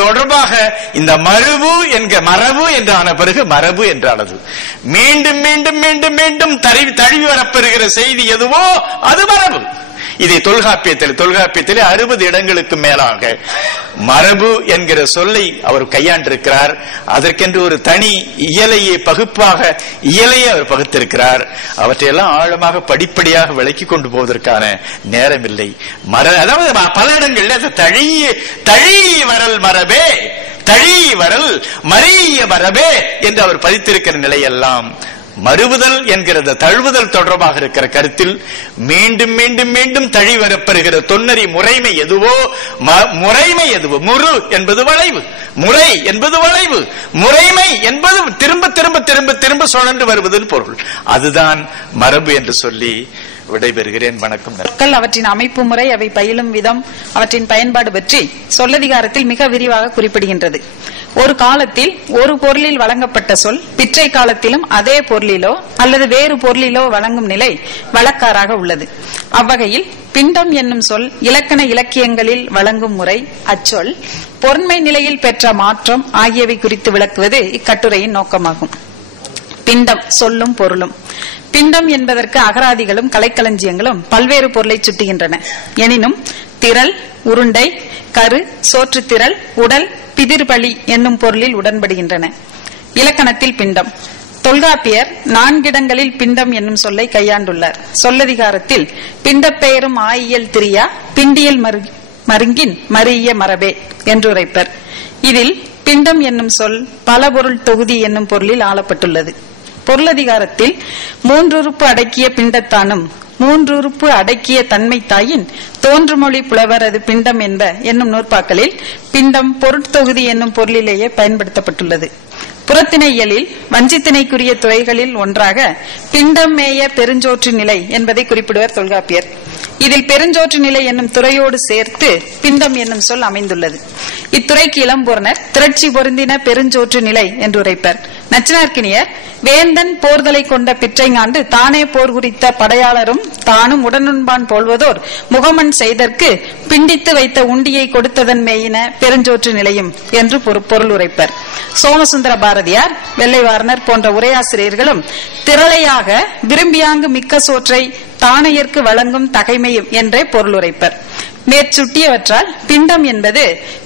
தொடர்பாக இந்த மரபு என்றான பிறகு மரபு என்றானது. மீண்டும் மீண்டும் மீண்டும் மீண்டும் தழுவி வரப்பெறுகிற செய்தி எதுவோ அது மரபு. இதை தொல்காப்பியத்தில் 60 இடங்களுக்கு மேலாக மரபு என்கிற சொல்லை அவர் கையாண்டிருக்கிறார். அதற்கென்று ஒரு தனி இயலையை அவர் பகுத்திருக்கிறார். அவற்றையெல்லாம் ஆழமாக படிப்படியாக விளக்கி கொண்டு போவதற்கான நேரம் இல்லை. அதாவது பல இடங்களில் தழி வரல் மரபே, தழி வரல் மரிய மரபே என்று அவர் பதித்திருக்கிற நிலையெல்லாம் மறுவுதல் என்கிறது தழுவுதல் தொடர்பாக இருக்கிற கருத்தில் மீண்டும் மீண்டும் மீண்டும் தழிவரப்பெறுகிற தொன்னறி முறைமை எதுவோ, முறைமை எதுவோ, முறு என்பது வளைவு, முறை என்பது வளைவு, முறைமை என்பது திரும்ப திரும்ப திரும்ப திரும்ப சுழன்று வருவதில் பொருள். அதுதான் மரபு என்று சொல்லி விடைபெறுகிறேன். வணக்கம். சொற்கள், அவற்றின் அமைப்பு முறை, அவை பயிலும் விதம், அவற்றின் பயன்பாடு பற்றி சொல்லதிகாரத்தில் மிக விரிவாக குறிப்பிடுகின்றது. ஒரு காலத்தில் ஒரு பொருளில் வழங்கப்பட்ட சொல் பிற்றை காலத்திலும் அதே பொருளிலோ அல்லது வேறு பொருளிலோ வழங்கும் நிலை வழக்காறாக உள்ளது. அவ்வகையில் பிண்டம் என்னும் சொல் இலக்கண இலக்கியங்களில் வழங்கும் முறை, அச்சொல் பொருண்மை நிலையில் பெற்ற மாற்றம் ஆகியவை குறித்து விளக்குவது இக்கட்டுரையின் நோக்கமாகும். பிண்டம் சொல்லும் பொருளும். பிண்டம் என்பதற்கு அகராதிகளும் கலைக்களஞ்சியங்களும் பல்வேறு பொருளை சுட்டுகின்றன. எனினும் திரள், உருண்டை, கரு, சோற்று திரள், உடல், பிதிர்பலி என்னும் பொருளில் உடன்படுகின்றன. இலக்கணத்தில் பிண்டம். தொல்காப்பியர் 4 இடங்களில் பிண்டம் என்னும் சொல்லை கையாண்டுள்ளார். சொல்லதிகாரத்தில் பிண்டப்பெயரும் ஆயியல் திரியா, பிண்டியல் மருங்கின் மரிய மரபே என்று உரைப்பர். இதில் பிண்டம் என்னும் சொல் பல பொருள் தொகுதி என்னும் பொருளில் ஆளப்பட்டுள்ளது. பொருளதிகாரத்தில் 3 உறுப்பு அடக்கிய பிண்டத்தானும் 3 உறுப்பு அடக்கிய தன்மை தாயின் தோன்றுமொழி புலவர் அது பிண்டம் என்ப என்னும் நூற்பாக்களில் பிண்டம் பொருட்தொகுதி என்னும் பொருளிலேயே பயன்படுத்தப்பட்டுள்ளது. புறத்திணையியலில் வஞ்சித்திணைக்குரிய துறைகளில் ஒன்றாக பிண்டம் மேய பெருஞ்சோற்று நிலை என்பதை குறிப்பிடுவர் தொல்காப்பியர். இதில் பெருஞ்சோற்று நிலை என்னும் துறையோடு சேர்த்து பிண்டம் என்னும் சொல் அமைந்துள்ளது. இத்துறைக்கு இளம்பொருணர் திரட்சி பொருந்தின பெருஞ்சோற்று நிலை என்று உரைப்பர். நச்சினார்க்கினியர் வேந்தன் போர்தலை கொண்ட பிற்றைங்காண்டு தானே போர் குறித்த படையாளரும் தானும் உடனுண்பான் போல்வதோர் முகமன் செய்தற்கு பிண்டித்து வைத்த உண்டியை கொடுத்ததன் மேயின பெருஞ்சோற்று நிலையும் என்று பொருள் உரைப்பர். சோமசுந்தர பாரதியார், வெள்ளைவார்னர் போன்ற உரையாசிரியர்களும் திரளையாக விரும்பியாங்கு மிக்க சோற்றை தானையர்க்கு வழங்கும் தகைமையும் என்றே பொருள் உரைப்பர். மேற்சுட்டியவற்றால் பிண்டம் என்பது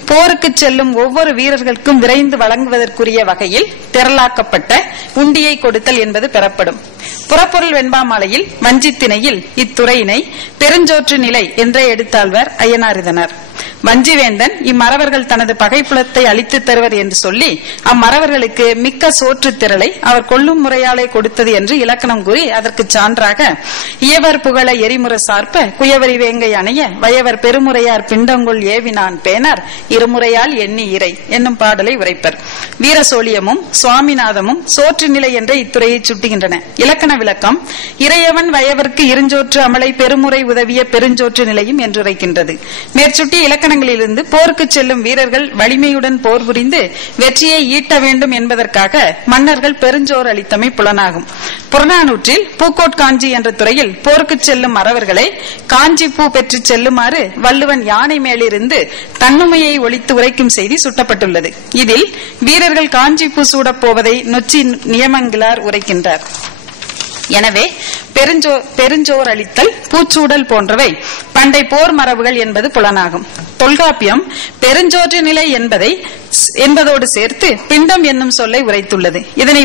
போருக்கு செல்லும் ஒவ்வொரு வீரர்களுக்கும் விரைந்து வழங்குவதற்குரிய வகையில் திரளாக்கப்பட்ட உண்டியை கொடுத்தல் என்பது பெறப்படும். புறப்பொருள் வெண்பாமாலையில் வஞ்சித்திணையில் இத்துறையினை பெருஞ்சோற்று நிலை என்றே எடுத்தாழ்வர் அய்யனாரிதனர். வஞ்சிவேந்தன் இம்மறவர்கள் தனது பகைப்புலத்தை அளித்து தருவர் என்று சொல்லி அம்மறவர்களுக்கு மிக்க சோற்று திரளை அவர் கொள்ளும் முறையாலே கொடுத்தது என்று இலக்கணம் கூறி அதற்கு சான்றாக இயவர் புகழ எரிமுறை சார்ப குயவரி வேங்கை அணைய வயவர் பெருமுறையார் பிண்டங்குள் ஏவினான் பேனார் இருமுறையால் எண்ணி இறை என்னும் பாடலை உரைப்பர். வீரசோழியமும் சுவாமிநாதமும் சோற்று நிலை என்ற இத்துறையை சுட்டுகின்றன. இலக்கண விளக்கம் இறையவன் வயவர்க்கு இருஞ்சோற்று அமலை பெருமுறை உதவிய பெருஞ்சோற்று நிலையும் என்று உரைக்கின்றது. மேற்சுட்டி இலக்கணங்களிலிருந்து போருக்கு செல்லும் வீரர்கள் வலிமையுடன் போர் புரிந்து வெற்றியை ஈட்ட வேண்டும் என்பதற்காக மன்னர்கள் பெருஞ்சோர் அளித்தமை புலனாகும். புறநானூற்றில் பூக்கோட் காஞ்சி என்ற துறையில் போருக்கு செல்லும் மறவர்களை காஞ்சி பூ பெற்று செல்லுமாறு வள்ளுவன் யானை மேலிருந்து தன்னுமையை ஒழித்து உரைக்கும் செய்தி சுட்டப்பட்டுள்ளது. இதில் வீரர்கள் காஞ்சி பூ சூடப் போவதை நொச்சி நியமங்கிலார் உரைக்கின்றார். எனவே பெருஞ்சோர் அளித்தல், பூச்சூடல் போன்றவை பண்டை போர் மரபுகள் என்பது புலனாகும். தொல்காப்பியம் பெருஞ்சோற்று நிலை என்பதோடு சேர்த்து பிண்டம் என்னும் சொல்லை உரைத்துள்ளது. இதனை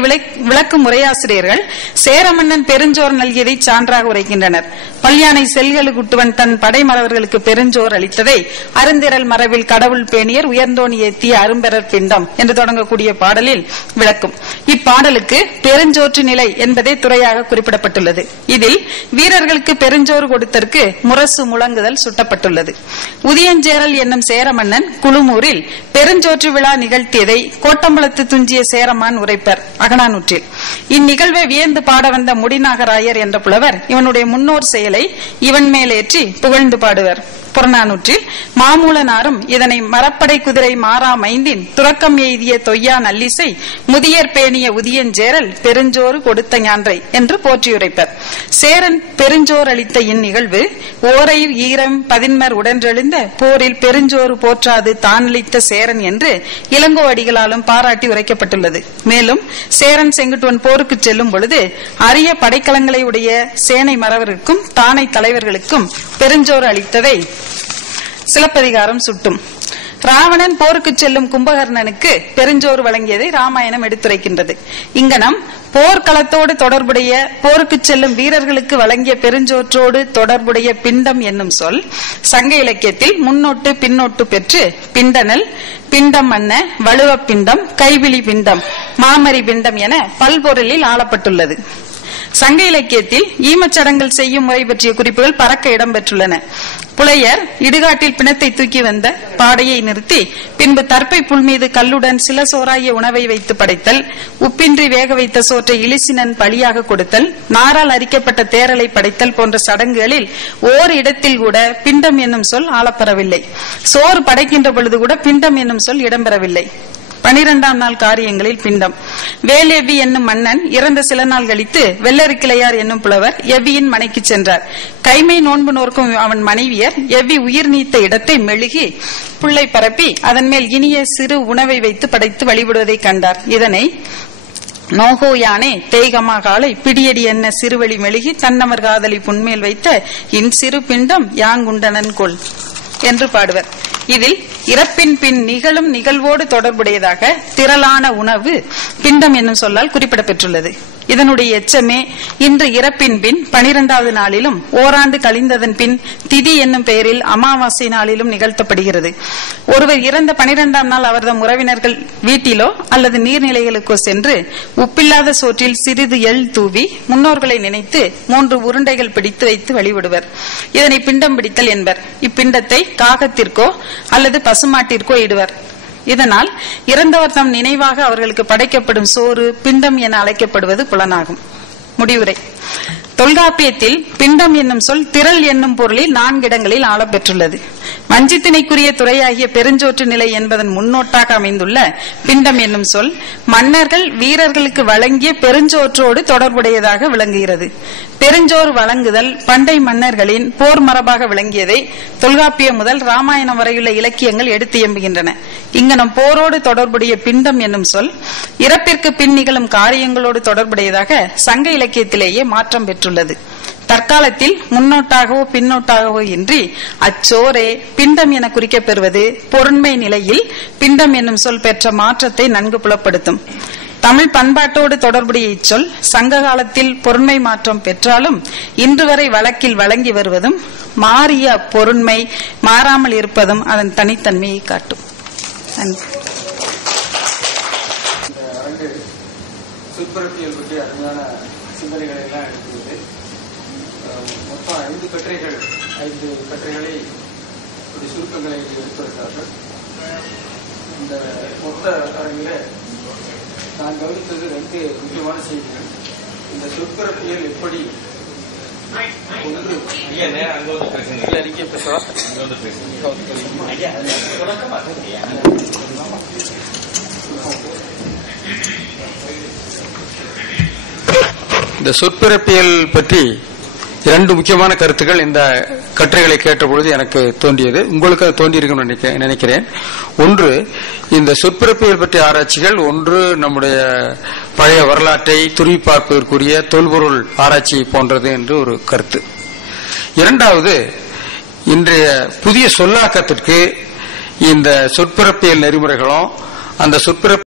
விளக்கும் உரையாசிரியர்கள் சேரமன்னன் பெருஞ்சோர் நல்கியதை சான்றாக உரைக்கின்றனர். பல்யானை செல்களுக்குட்டுவன் தன் படைமறவர்களுக்கு பெருஞ்சோர் அளித்ததை அருந்திரல் மரபில் கடவுள் பேணியர் உயர்ந்தோன் ஏத்திய அரும்பெறர் பிண்டம் என்று தொடங்கக்கூடிய பாடலில் விளக்கும். இப்பாடலுக்கு பெருஞ்சோற்று நிலை என்பதே துறையாக குறிப்பிடப்பட்டுள்ளது. இதில் வீரர்களுக்கு பெருஞ்சோறு கொடுத்தற்கு முரசு முழங்குதல் சுட்டப்பட்டுள்ளது. உதியஞ்சேரல் என்னும் சேரமன்னன் குழுமூரில் பெருஞ்சோற்று விழா நிகழ்த்தியதை கோட்டம்பலத்து துஞ்சிய சேரமான் உரைப்பர் அகநானூற்றில். இந்நிகழ்வை வியந்து பாட வந்த முடிநாகராயர் என்ற புலவர் இவனுடைய முன்னோர் செயலை இவன் மேலேற்றி புகழ்ந்து பாடுவர். புறநானூற்றில் மாமூலனாரும் இதனை மரப்படை குதிரை மாறா மைந்தின் துறக்கம் எய்திய தொய்யா நல்லிசை முதியர் பேணிய உதியஞ்சேரல் பெருஞ்சோறு கொடுத்த ஞான்றை என்று போற்றியுரைப்பர். சேரன் பெருஞ்சோர் அளித்த இந்நிகழ்வு ஓரையில் ஈரம் பதின்மர் உடன்றெழுந்த போரில் பெருஞ்சோறு போற்றாது தானளித்த சேரன் என்று இளங்கோ அடிகளாலும் பாராட்டி உரைக்கப்பட்டுள்ளது. மேலும் சேரன் செங்குட்டுவன் போருக்கு செல்லும் பொழுது அரிய படைக்கலங்களை உடைய சேனை மறவருக்கும் தானை தலைவர்களுக்கும் பெருஞ்சோறு அளித்ததை சிலப்பதிகாரம் சுட்டும். ராவணன் போருக்கு செல்லும் கும்பகர்ணனுக்கு பெருஞ்சோறு வழங்கியதை ராமாயணம் எடுத்துரைக்கின்றது. இங்கனம் போர்க்களத்தோடு தொடர்புடைய போருக்கு செல்லும் வீரர்களுக்கு வழங்கிய பெருஞ்சோற்றோடு தொடர்புடைய பிண்டம் என்னும் சொல் சங்க இலக்கியத்தில் முன்னோட்டு பின்னோட்டு பெற்று பிண்டனல், பிண்டம் அன்ன, வலுவ பிண்டம், கைவிழி பிண்டம், மாமரி பிண்டம் என பல்பொருளில் ஆளப்பட்டுள்ளது. சங்க இலக்கியத்தில் ஈமச்சடங்கள் செய்யும் முறை பற்றிய குறிப்புகள் பறக்க இடம்பெற்றுள்ளன. புலையர் இடுகாட்டில் பிணத்தை தூக்கி வந்த பாடையை நிறுத்தி பின்பு தர்ப்பை புல் மீது கல்லுடன் சில சோறாகிய உணவை வைத்து படைத்தல், உப்பின்றி வேக வைத்த சோற்றை இலிசினன் பலியாக கொடுத்தல், நாரால் அரிக்கப்பட்ட தேரலை படைத்தல் போன்ற சடங்குகளில் ஓர் இடத்தில் கூட பிண்டம் என்னும் சொல் ஆளப்பெறவில்லை. சோறு படைக்கின்ற பொழுது கூட பிண்டம் என்னும் சொல் இடம்பெறவில்லை. 12ஆம் நாள் காரியங்களில் பிண்டம். வேல் எவ்வி என்னும் மன்னன் இறந்த சில நாள் கழித்து வெள்ளரிக்கிளையார் என்னும் புலவர் எவ்வியின் மனைக்கு சென்றார். கைமை நோன்பு நோர்க்கும் அவன் மனைவியர் எவ்வி உயிர் நீத்த இடத்தை மெழுகி புல்லை பரப்பி அதன் மேல் இனிய சிறு உணவை வைத்து படைத்து வழிபடுவதை கண்டார். இதனை நோகோ யானே தேய்கமா காலை பிடியடி என்ன சிறுவழி மெழுகி தன்னமர் காதலி புன்மேல் வைத்த இன் சிறு பிண்டம் யாங்குண்டனன் கொள் என்று பாடுவர். இதில் இறப்பின் பின் நிகழும் நிகழ்வோடு தொடர்புடையதாக திரளான உணவு பிண்டம் என்னும் சொல்லால் குறிப்பிடப்பெற்றுள்ளது. இதனுடைய எச்சமே இன்று இறப்பின் பின் 12வது நாளிலும் ஓராண்டு கழிந்ததன் பின் திதி என்னும் பெயரில் அமாவாசை நாளிலும் நிகழ்த்தப்படுகிறது. ஒருவர் இறந்த 12ஆம் நாள் அவரது உறவினர்கள் வீட்டிலோ அல்லது நீர்நிலைகளுக்கோ சென்று உப்பில்லாத சோற்றில் சிறிது எள் தூவி முன்னோர்களை நினைத்து 3 உருண்டைகள் பிடித்து வைத்து வழிபடுவர். இதனை பிண்டம் பிடித்தல் என்பர். இப்பிண்டத்தை காகத்திற்கோ அல்லது பசுமாட்டிற்கோ இடுவர். இதனால் இறந்தவர் தம் நினைவாக அவர்களுக்கு படைக்கப்படும் சோறு பிண்டம் என அழைக்கப்படுவது புலனாகும். முடிவுரை. தொல்காப்பியத்தில் பிண்டம் என்னும் சொல் திரள் என்னும் பொருளில் 4 இடங்களில் ஆளப்பெற்றுள்ளது. வஞ்சித்திணைக்குரிய துறையாகிய பெருஞ்சோற்று நிலை என்பதன் முன்னோட்டாக அமைந்துள்ள பிண்டம் என்னும் சொல் மன்னர்கள் வீரர்களுக்கு வழங்கிய பெருஞ்சோற்றோடு தொடர்புடையதாக விளங்குகிறது. பெருஞ்சோறு வழங்குதல் பண்டை மன்னர்களின் போர் மரபாக விளங்கியதை தொல்காப்பியம் முதல் ராமாயணம் வரையுள்ள இலக்கியங்கள் எடுத்து எம்புகின்றன. இங்கனம் போரோடு தொடர்புடைய பிண்டம் என்னும் சொல் இறப்பிற்கு பின் நிகழும் காரியங்களோடு தொடர்புடையதாக சங்க இலக்கியத்திலேயே மாற்றம் பெற்றுள்ளது. தற்காலத்தில் முன்னோட்டாகவோ பின்னோட்டாகவோ இன்றி அச்சோரே பிண்டம் என குறிக்கப்பெறுவது பொருண்மை நிலையில் பிண்டம் என்னும் சொல் பெற்ற மாற்றத்தை நன்கு புலப்படுத்தும். தமிழ் பண்பாட்டோடு தொடர்புடைய இச்சொல் சங்க காலத்தில் பொருண்மை மாற்றம் பெற்றாலும் இன்று வரை வழக்கில் வழங்கி வருவதும் மாறிய பொருண்மை மாறாமல் இருப்பதும் அதன் தனித்தன்மையை காட்டும். சொற்பொருத்தியல் பற்றி அருமையான சிந்தனைகளை எல்லாம் எடுத்துள்ளது. மொத்தம் 5 கட்டுரைகளை ஒரு சுருக்கங்களை எடுத்துரைத்தார்கள். இந்த மொத்த அரங்கில நான் கவனித்தது 2 முக்கியமான செய்திகள். இந்த சொற்பொருத்தியல் எப்படி இந்த சொற்பிறப்பியல் பற்றி 2 முக்கியமான கருத்துக்கள் இந்த கட்டுரைகளை கேட்டபொழுது எனக்கு தோன்றியது. உங்களுக்கு அது தோன்றியிருக்கும் நினைக்கிறேன். ஒன்று, இந்த சொற்பிறப்பியல் பற்றிய ஆராய்ச்சிகள் ஒன்று நம்முடைய பழைய வரலாற்றை துருவி பார்ப்பதற்குரிய தொல்பொருள் ஆராய்ச்சி போன்றது என்று ஒரு கருத்து. இரண்டாவது, இன்றைய புதிய சொல்லாக்கத்திற்கு இந்த சொற்பிறப்பியல் நெறிமுறைகளும் அந்த சொற்பிறப்பு